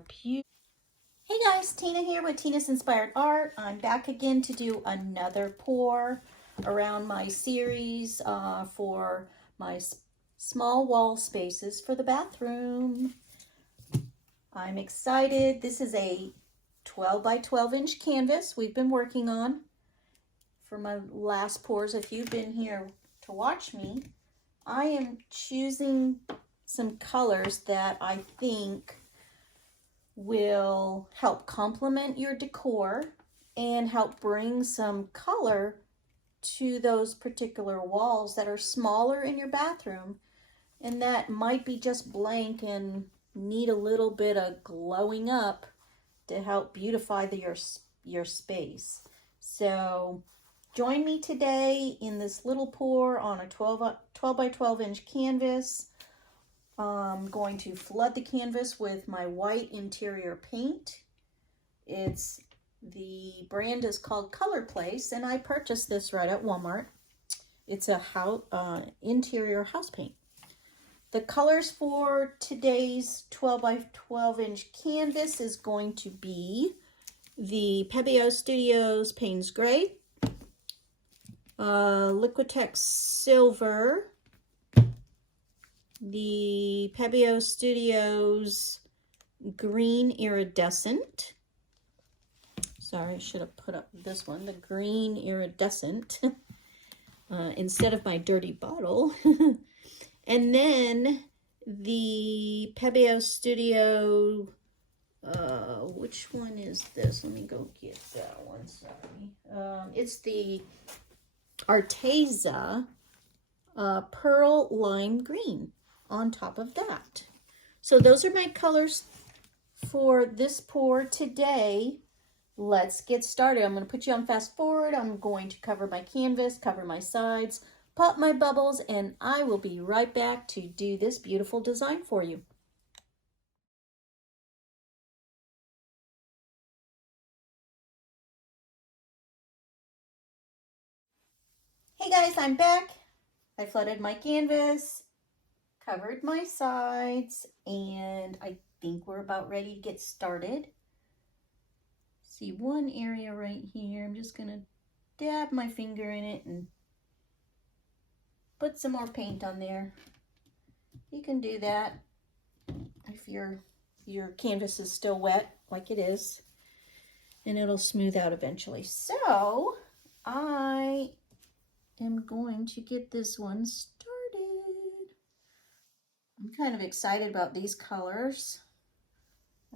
more beautiful. Hey guys, Tina here with Tina's Inspired Art. I'm back again to do another pour around my series for my small wall spaces for the bathroom. I'm excited. This is a 12 by 12 inch canvas we've been working on for my last pours. If you've been here to watch me, I am choosing some colors that I think will help complement your decor and help bring some color to those particular walls that are smaller in your bathroom and that might be just blank and need a little bit of glowing up to help beautify your space. So join me today in this little pour on a 12 by 12 inch canvas. I'm going to flood the canvas with my white interior paint. The brand is called Colorplace, and I purchased this right at Walmart. It's a interior house paint. The colors for today's 12 by 12 inch canvas is going to be the Pebeo Studios Paynes Gray, Liquitex Silver, the Pebeo Studios Green Iridescent. Sorry, I should have put up this one, the Green Iridescent, instead of my dirty bottle. And then the Pebeo Studio, which one is this? Let me go get that one, sorry. It's the Arteza Pearl Lime Green on top of that. So those are my colors for this pour today. Let's get started. I'm going to put you on fast forward. I'm going to cover my canvas, cover my sides, pop my bubbles, and I will be right back to do this beautiful design for you. Hey guys, I'm back. I flooded my canvas, covered my sides, and I think we're about ready to get started. See one area right here. I'm just gonna dab my finger in it and put some more paint on there. You can do that if your canvas is still wet, like it is, and it'll smooth out eventually. So I am going to get this one started. I'm kind of excited about these colors.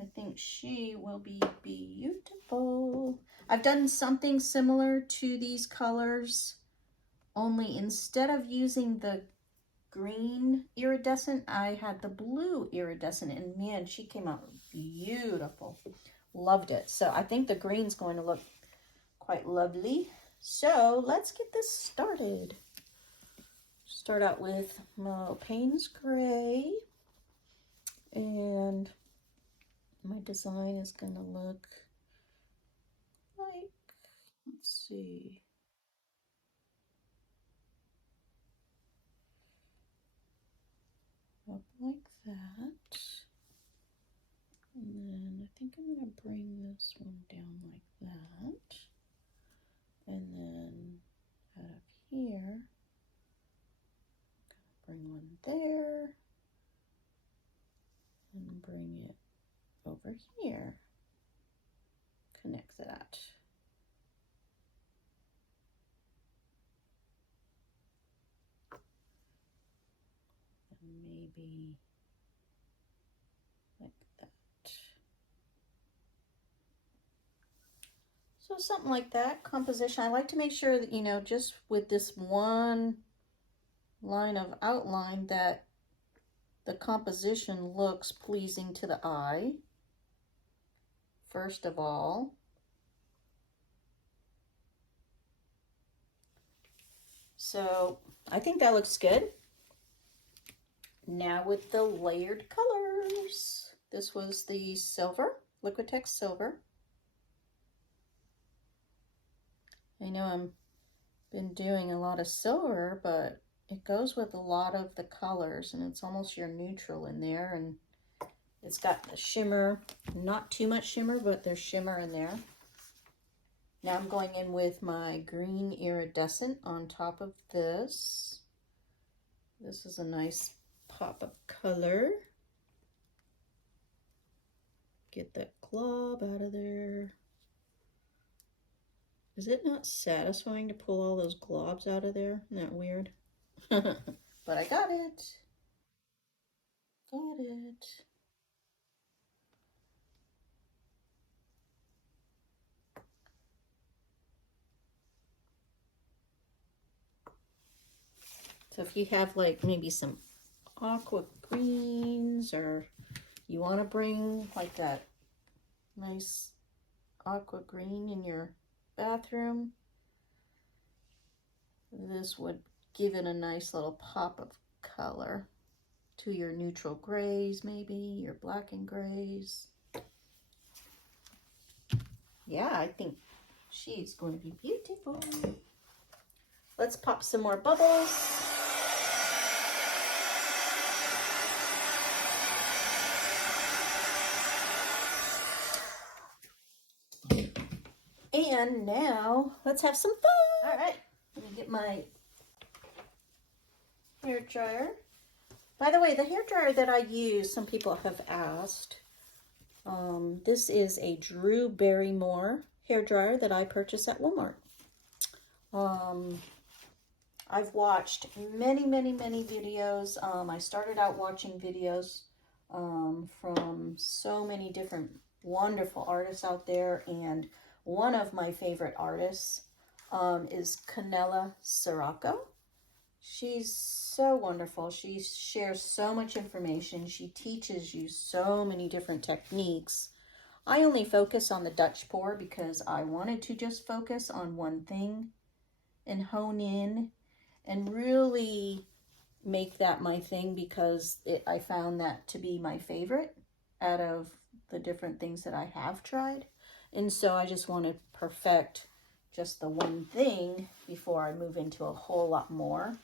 I think she will be beautiful. I've done something similar to these colors, only instead of using the green iridescent, I had the blue iridescent, and man, she came out beautiful. Loved it. So I think the green's going to look quite lovely. So let's get this started. Start out with my Paynes Gray, and my design is going to look like, let's see, up like that. And then I think I'm going to bring this one down like that. And then out of here, bring one there and bring it over here. Connect that. And maybe like that. So something like that, composition. I like to make sure that, you know, just with this one line of outline that the composition looks pleasing to the eye, first of all. So I think that looks good. Now with the layered colors. This was the silver, Liquitex silver. I know I've been doing a lot of silver, but it goes with a lot of the colors, and it's almost your neutral in there, and It's got the shimmer, not too much shimmer, but there's shimmer in there. Now I'm going in with my green iridescent on top of this. This is a nice pop of color. Get that glob out of there. Is it not satisfying to pull all those globs out of there? Isn't that weird? But I got it. Got it. So if you have like maybe some aqua greens, or you want to bring like that nice aqua green in your bathroom, this would give it a nice little pop of color to your neutral grays, maybe your black and grays. Yeah, I think she's going to be beautiful. Let's pop some more bubbles. And now let's have some fun. All right, let me get my hair dryer. By the way, the hair dryer that I use, some people have asked. This is a Drew Barrymore hair dryer that I purchased at Walmart. I've watched many videos. I started out watching videos from so many different wonderful artists out there, and one of my favorite artists is Canela Sirocco. She's so wonderful. She shares so much information. She teaches you so many different techniques. I only focus on the Dutch pour because I wanted to just focus on one thing and hone in and really make that my thing, because I found that to be my favorite out of the different things that I have tried. And so I just want to perfect just the one thing before I move into a whole lot more.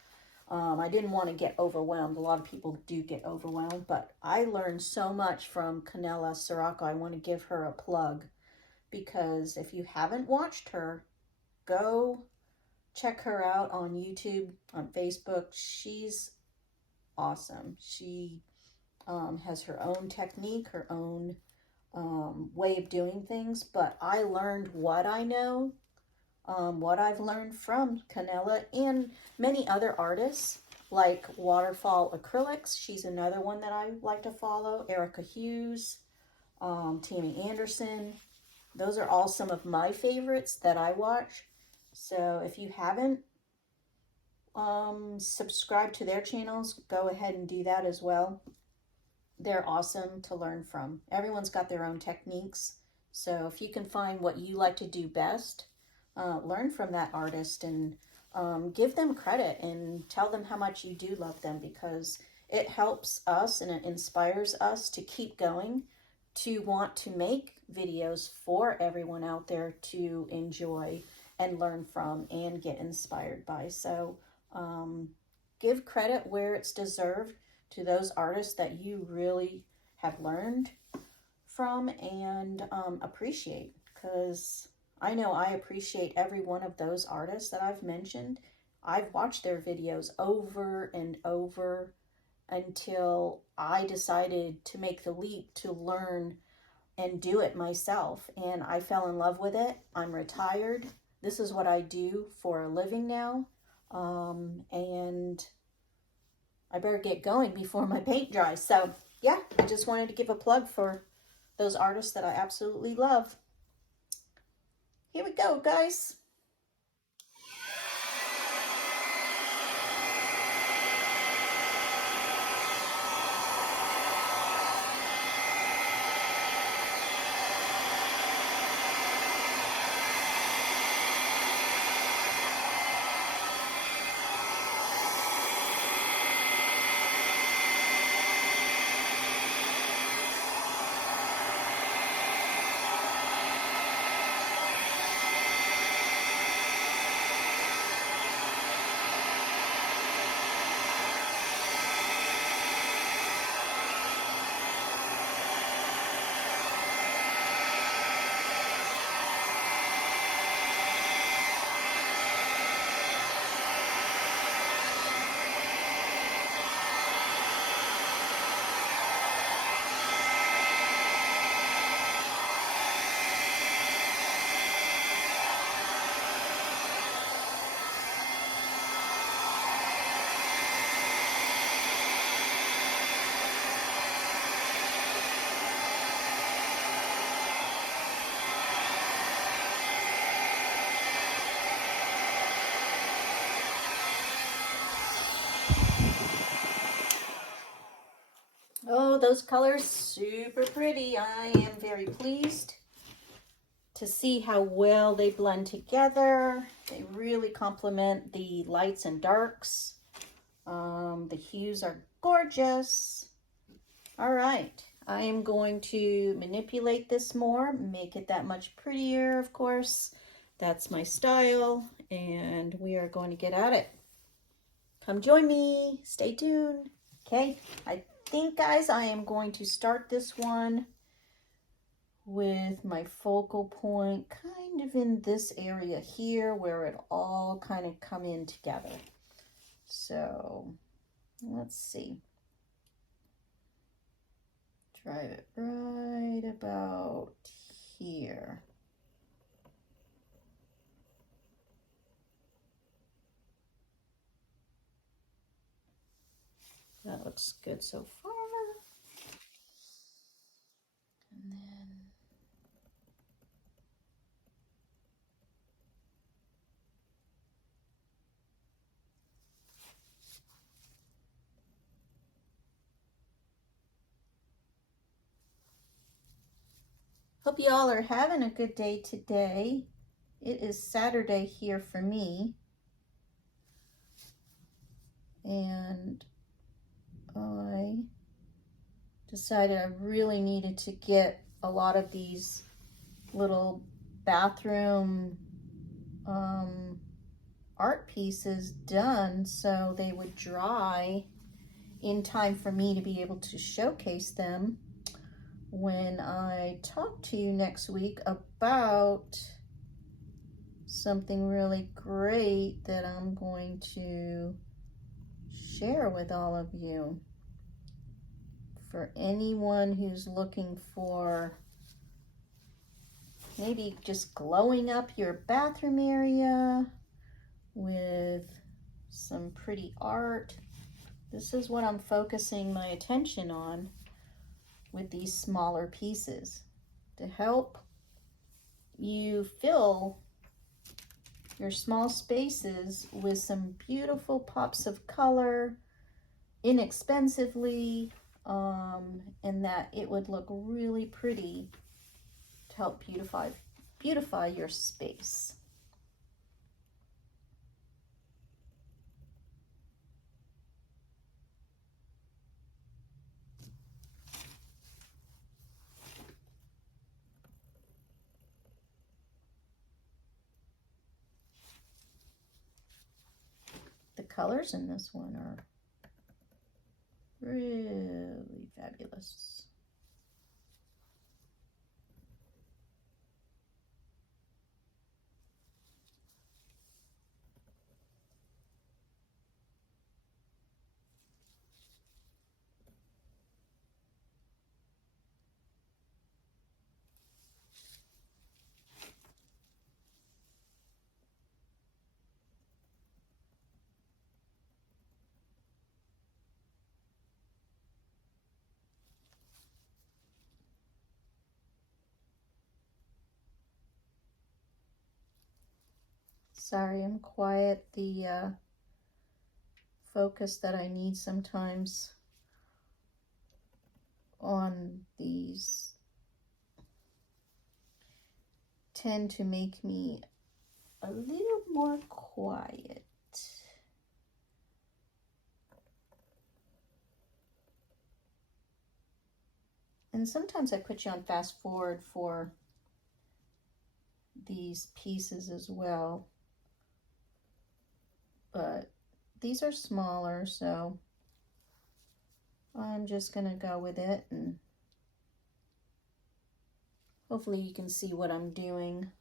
I didn't want to get overwhelmed. A lot of people do get overwhelmed, but I learned so much from Canela Sirocco. I want to give her a plug, because if you haven't watched her, go check her out on YouTube, on Facebook. She's awesome. She has her own technique, her own way of doing things, but I learned what I know, what I've learned from Canela and many other artists like Waterfall Acrylics. She's another one that I like to follow. Erica Hughes, Tammy Anderson. Those are all some of my favorites that I watch. So if you haven't subscribed to their channels, go ahead and do that as well. They're awesome to learn from. Everyone's got their own techniques. So if you can find what you like to do best, learn from that artist and give them credit and tell them how much you do love them, because it helps us and it inspires us to keep going, to want to make videos for everyone out there to enjoy and learn from and get inspired by. So give credit where it's deserved to those artists that you really have learned from and appreciate, because I know I appreciate every one of those artists that I've mentioned. I've watched their videos over and over until I decided to make the leap to learn and do it myself, and I fell in love with it. I'm retired. This is what I do for a living now, and I better get going before my paint dries. So yeah, I just wanted to give a plug for those artists that I absolutely love. Here we go, guys. those colors super pretty. I am very pleased to see how well they blend together. They really complement the lights and darks. The hues are gorgeous. All right, I am going to manipulate this more, make it that much prettier, of course. That's my style, and we are going to get at it. Come join me, stay tuned. Okay, I think, guys, I am going to start this one with my focal point kind of in this area here where it all kind of come in together. So let's see. Drive it right about here. That looks good so far. And then hope you all are having a good day today. It is Saturday here for me. And I decided I really needed to get a lot of these little bathroom art pieces done so they would dry in time for me to be able to showcase them when I talk to you next week about something really great that I'm going to share with all of you. For anyone who's looking for maybe just glowing up your bathroom area with some pretty art, this is what I'm focusing my attention on with these smaller pieces to help you fill your small spaces with some beautiful pops of color inexpensively, and that it would look really pretty to help beautify your space. The colors in this one are really fabulous. Sorry, I'm quiet. The focus that I need sometimes on these tend to make me a little more quiet. And sometimes I put you on fast forward for these pieces as well. But these are smaller, so I'm just gonna go with it, and hopefully you can see what I'm doing.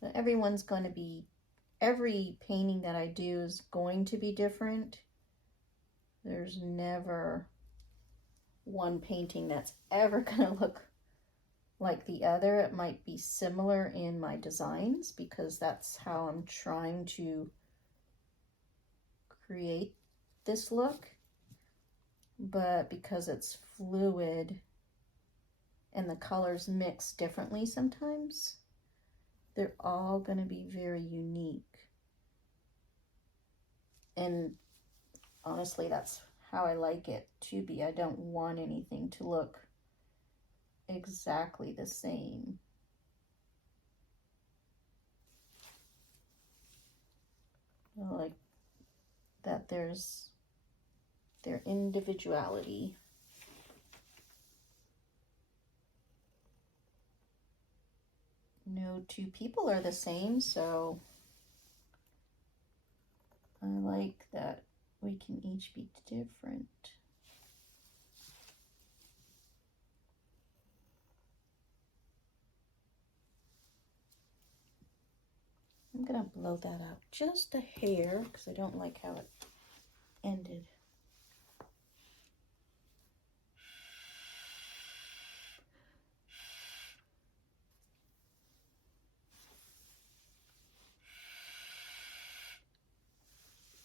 But everyone's going to be, every painting that I do is going to be different. There's never one painting that's ever gonna look like the other. It might be similar in my designs because that's how I'm trying to create this look, but because it's fluid and the colors mix differently sometimes, they're all going to be very unique. And honestly, that's how I like it to be. I don't want anything to look exactly the same. I like that there's their individuality. No two people are the same, so I like that we can each be different. I'm gonna blow that out just a hair because I don't like how it ended.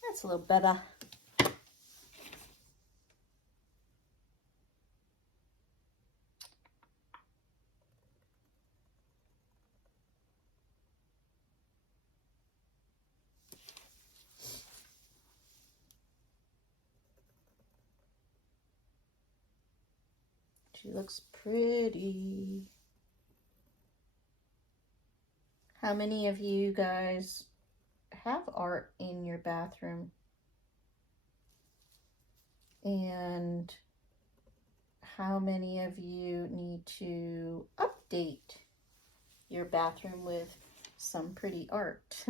That's a little better. She looks pretty. How many of you guys have art in your bathroom? And how many of you need to update your bathroom with some pretty art?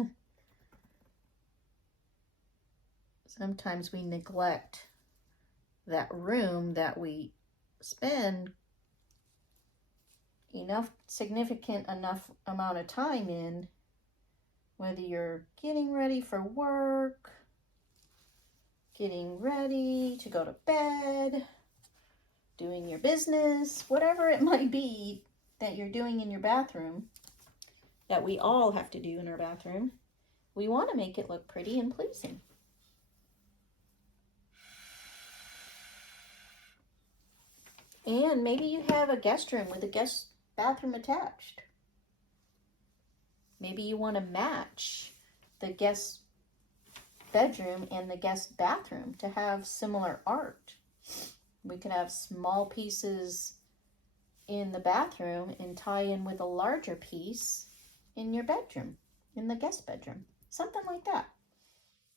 Sometimes we neglect that room that we spend significant enough amount of time in, whether you're getting ready for work, getting ready to go to bed, doing your business, whatever it might be that you're doing in your bathroom, that we all have to do in our bathroom, we want to make it look pretty and pleasing. And maybe you have a guest room with a guest bathroom attached. Maybe you want to match the guest bedroom and the guest bathroom to have similar art. We could have small pieces in the bathroom and tie in with a larger piece in your bedroom, in the guest bedroom, something like that.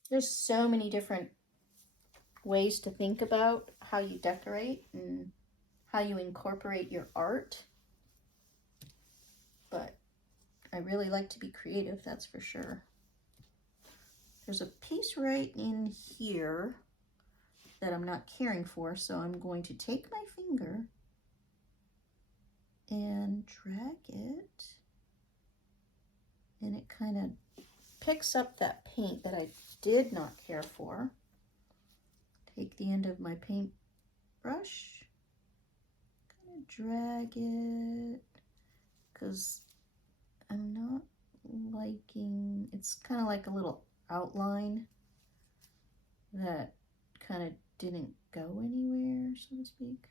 There's so many different ways to think about how you decorate and how you incorporate your art, but I really like to be creative, that's for sure. There's a piece right in here that I'm not caring for, so I'm going to take my finger and drag it, and it kind of picks up that paint that I did not care for. Take the end of my paint brush, kind of drag it, because I'm not liking, it's kind of like a little outline that kind of didn't go anywhere, so to speak.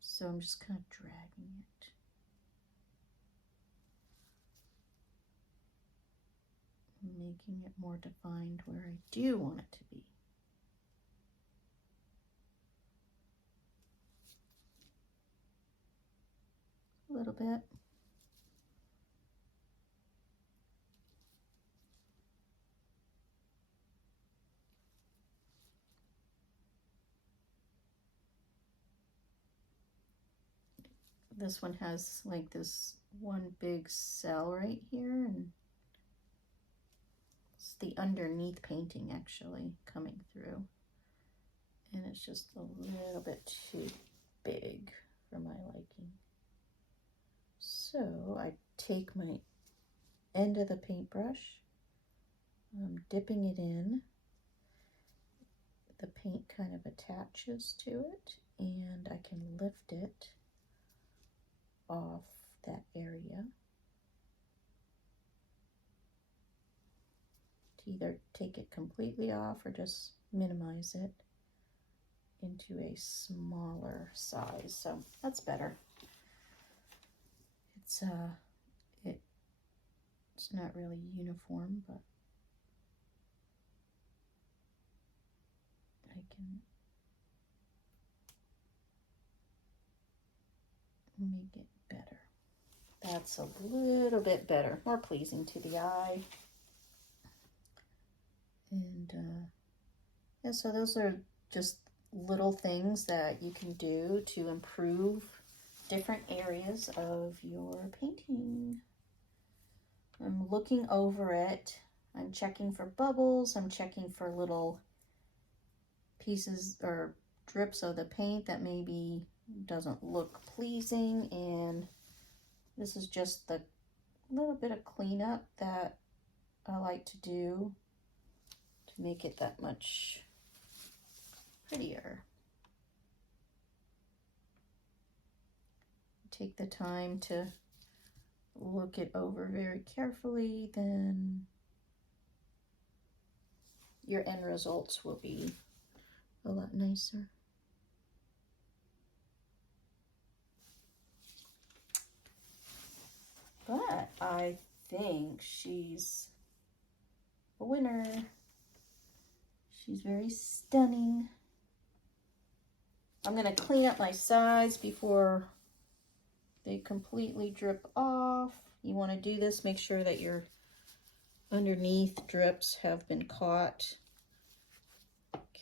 So I'm just kind of dragging it. Making it more defined where I do want it to be. A little bit. This one has like this one big cell right here, and it's the underneath painting actually coming through, and it's just a little bit too big for my liking. So I take my end of the paintbrush, I'm dipping it in, the paint kind of attaches to it, and I can lift it off that area to either take it completely off or just minimize it into a smaller size. So that's better. It's not really uniform, but I can make it better. That's a little bit better, more pleasing to the eye. And yeah, so those are just little things that you can do to improve different areas of your painting. I'm looking over it. I'm checking for bubbles. I'm checking for little pieces or drips of the paint that maybe doesn't look pleasing. And this is just the little bit of cleanup that I like to do to make it that much prettier. Take the time to look it over very carefully, then your end results will be a lot nicer. But I think she's a winner. She's very stunning. I'm going to clean up my sides before they completely drip off. You want to do this, make sure that your underneath drips have been caught.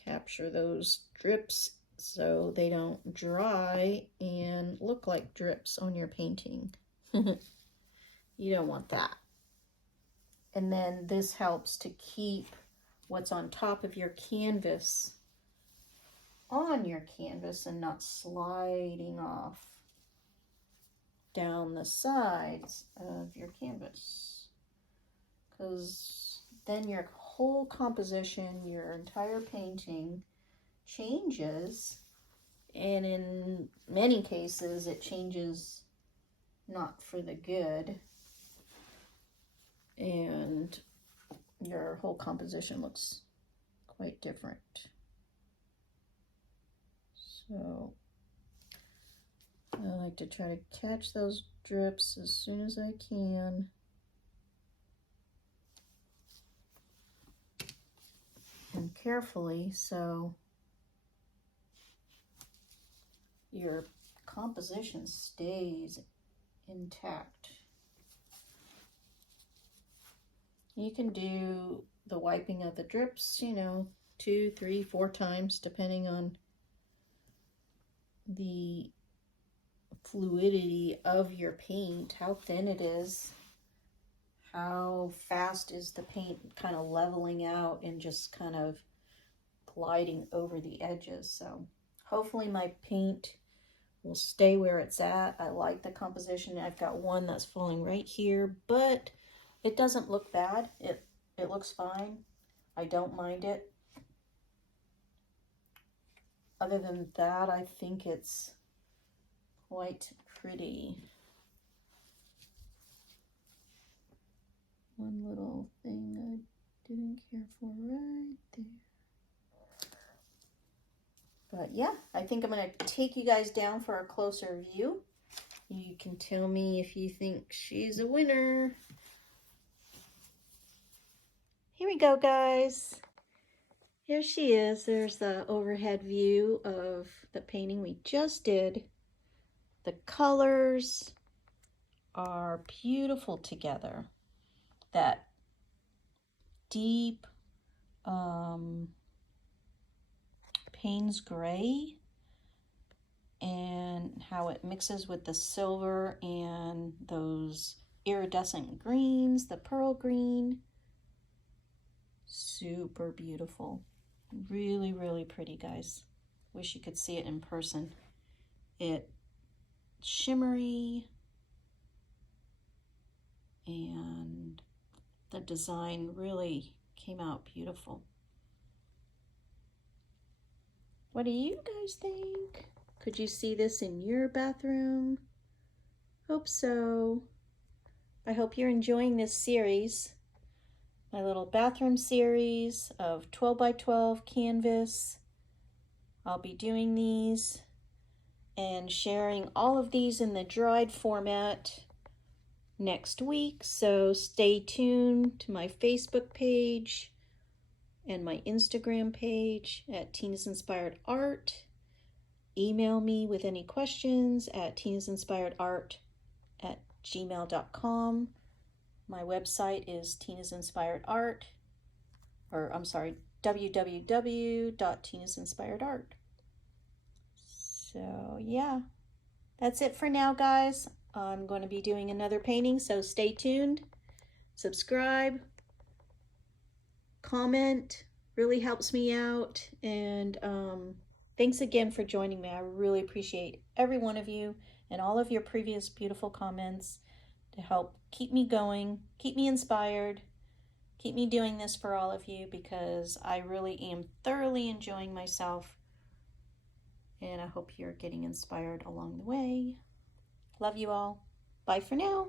Capture those drips so they don't dry and look like drips on your painting. You don't want that. And then this helps to keep what's on top of your canvas on your canvas and not sliding off down the sides of your canvas, because then your whole composition, your entire painting changes, and in many cases it changes not for the good, and your whole composition looks quite different. So I like to try to catch those drips as soon as I can. And carefully, so your composition stays intact. You can do the wiping of the drips, 2, 3, 4 times, depending on the fluidity of your paint, how thin it is, how fast is the paint kind of leveling out and just kind of gliding over the edges. So hopefully my paint will stay where it's at. I like the composition. I've got one that's falling right here, but it doesn't look bad. It looks fine. I don't mind it. Other than that, I think it's quite pretty. One little thing I didn't care for right there. But yeah, I think I'm going to take you guys down for a closer view. You can tell me if you think she's a winner. Here we go, guys. Here she is. There's the overhead view of the painting we just did. The colors are beautiful together. That deep Paynes gray and how it mixes with the silver and those iridescent greens, the pearl green. Super beautiful. Really, really pretty, guys. Wish you could see it in person. It's shimmery, and the design really came out beautiful. What do you guys think? Could you see this in your bathroom? Hope so. I hope you're enjoying this series. My little bathroom series of 12 by 12 canvas. I'll be doing these and sharing all of these in the dried format next week, so stay tuned to my Facebook page and my Instagram page at Tina's Inspired Art. Email me with any questions at tinasinspiredart@gmail.com. My website is Tina's Inspired Art, or I'm sorry, www.tinasinspiredart. So yeah, that's it for now, guys. I'm going to be doing another painting, so stay tuned. Subscribe, comment, really helps me out. And thanks again for joining me. I really appreciate every one of you and all of your previous beautiful comments to help keep me going, keep me inspired, keep me doing this for all of you, because I really am thoroughly enjoying myself. And I hope you're getting inspired along the way. Love you all. Bye for now.